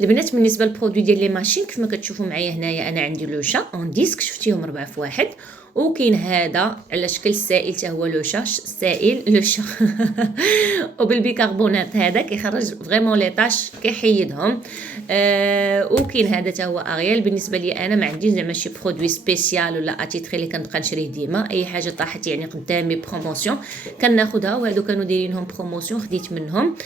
البنات بالنسبه للبرودوي ديال لي ماشين كيف ما كتشوفوا معايا هنايا انا عندي لو شا اون ديسك شفتيهم 4 في 1 وكاين هذا على شكل السائل حتى هو لو شا السائل لو شا وبالبيكربونات هذا كيخرج فريمون لي طاش كيحيدهم. وكاين هذا حتى هو اغيال. بالنسبه لي انا ما عنديش زعما شي برودوي سبيسيال ولا اتيتري اللي كنبقى نشريه ديما، اي حاجه طاحت يعني قدامي بروموسيون كناخذها، وهادو كانوا دايرينهم بروموسيون خديت منهم.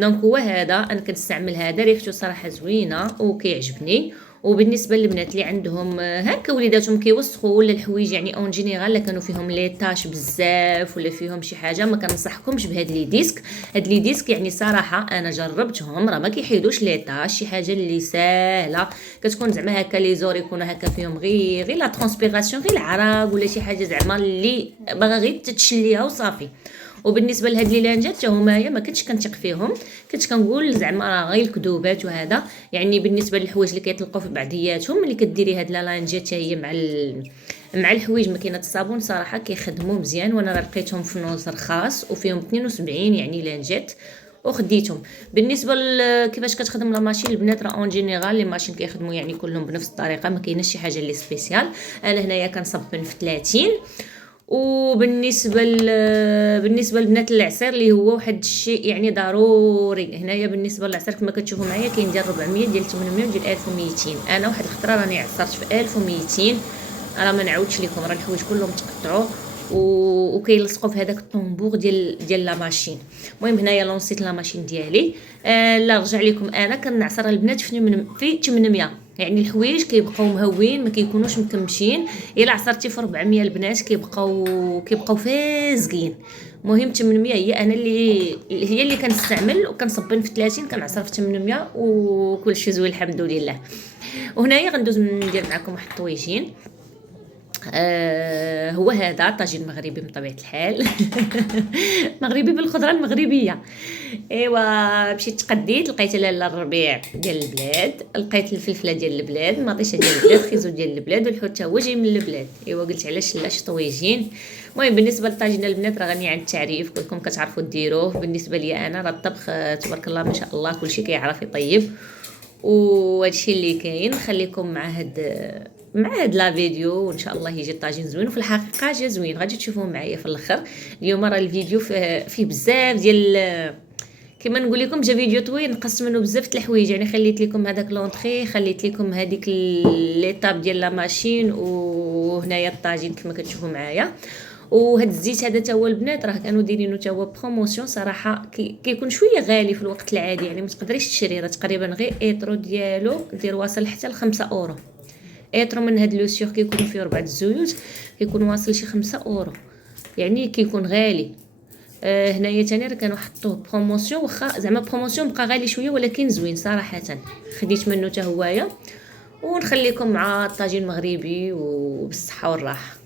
دونك هو هذا انا كنستعمل هذا، ريحته صراحه زوينه وكيعجبني. وبالنسبه للبنات اللي عندهم هكا وليداتهم كيوسخوا ولا الحوايج يعني اون جينيرال لا كانوا فيهم لي طاش بزاف ولا فيهم شي حاجه، ما كنصحكمش بهاد لي ديسك. هاد لي ديسك يعني صراحه انا جربتهم راه ما كيحيدوش لي طاش، شي حاجه اللي ساهله كتكون زعما هكا لي زور يكونوا هكا فيهم غير لا ترانسبيراسيون، غير العراق ولا شي حاجه زعما اللي باغا غير تتشليها وصافي. وبالنسبه لهاد لي لانجات حتى هما ما كنتش كنثق فيهم، كنت كنقول زعما راه غير الكذوبات وهذا. يعني بالنسبه للحوايج اللي كيطلقوا في بعضياتهم ملي كديري هاد لا لانجات حتى هي مع الحوايج ماكينه الصابون صراحه كيخدموا مزيان، وانا لقيتهم في نوز رخاص وفيهم 72 يعني لانجات وخديتهم. بالنسبه كيفاش كتخدم لا ماشين البنات راه اون جينيرال لي ماشين كيخدموا يعني كلهم بنفس الطريقه، ما كايناش شي حاجه اللي سبيسيال. انا هنايا كنصبن في 30. وبالنسبه بالنسبه لبنات العصير اللي هو واحد الشيء يعني ضروري هنايا، بالنسبه للعصير كما كتشوفوا معايا كاين ديال 400 ديال 800 وديال 1200. انا واحد الخطره راني عصرت في 1200، راه ما نعاودش لكم راه الحوايج كلهم تقطعوا وكيلصقوا في هذاك الطنبوغ ديال لا ماشين. المهم هنايا لونسيت لا ماشين ديالي. لا رجع لكم انا كنعصر البنات في 800، يعني الحوايج كيبقاو مهوين ما كيكونوش مكمشين. الا عصرتي في 400 البنات كيبقاو فازقين. المهم 800 هي اللي كنستعمل، وكنصبن في 30 كنعصر في 800 وكل شيء زوين الحمد لله. وهنايا غندوز ندير معكم واحد الطويجين. هو هذا طاجين مغربي بطبيعه الحال مغربي بالخضره المغربيه. ايوا مشيت تقديت لقيت لاله الربيع ديال البلاد، لقيت الفلفله ديال البلاد، المطيشه ديال البلاد، خيزو ديال البلاد، والحوت هو جاي من البلاد. ايوا قلت علاش طويجين. المهم بالنسبه للطاجين البنات راه غني عن التعريف، كلكم كتعرفوا ديروه. بالنسبه لي انا راه الطبخ تبارك الله ما شاء الله كلشي كيعرف يطيب، وهادشي اللي كاين. خليكم مع هاد لا فيديو وان شاء الله يجي الطاجين زوين. وفي الحقيقه جا زوين، غادي تشوفوه معايا في الاخر. اليوم راه الفيديو فيه بزاف ديال كما نقول لكم، جا فيديو طويل نقصت منه بزاف د الحوايج. يعني خليت لكم هذاك لونطري، خليت لكم هذيك ليطاب ديال لا ماشين، وهنايا الطاجين كما كتشوفوا معايا. وهاد الزيت هذا تا هو البنات راه كانوا دايرينو تا هو بروموسيون صراحه، كيكون شويه غالي في الوقت العادي، يعني ما تقدريش تشري، راه تقريبا غير ايترو ديالو دير واصل حتى ل 5 اورو. ايترو من هاد لو سيغ كيكونوا فيه 4 الزيوت كيكون واصل شي 5 اورو، يعني كيكون غالي. هنايا تاني راه كانوا حطوه بروموسيون، واخا زعما بروموسيون بقى غالي شويه ولكن زوين صراحه، خديت منه حتى هوايا. ونخليكم مع الطاجين المغربي وبالصحه والراحه.